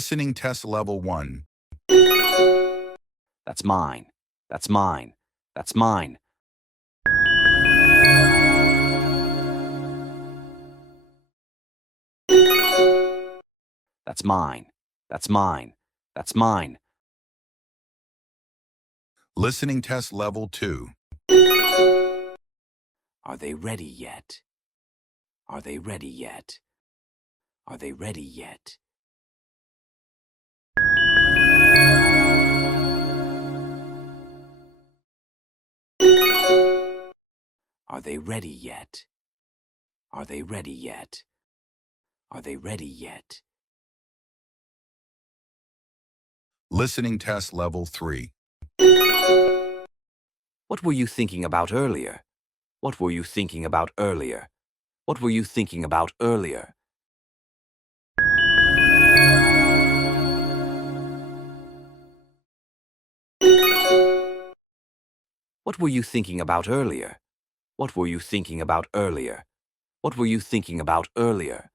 Listening test level 1. That's mine. That's mine. That's mine. That's mine. That's mine. That's mine. Listening test level 2. Are they ready yet? Are they ready yet? Are they ready yet? Are they ready yet? Are they ready yet? Are they ready yet? Listening test level 3. What were you thinking about earlier? What were you thinking about earlier? What were you thinking about earlier? What were you thinking about earlier? What were you thinking about earlier? What were you thinking about earlier?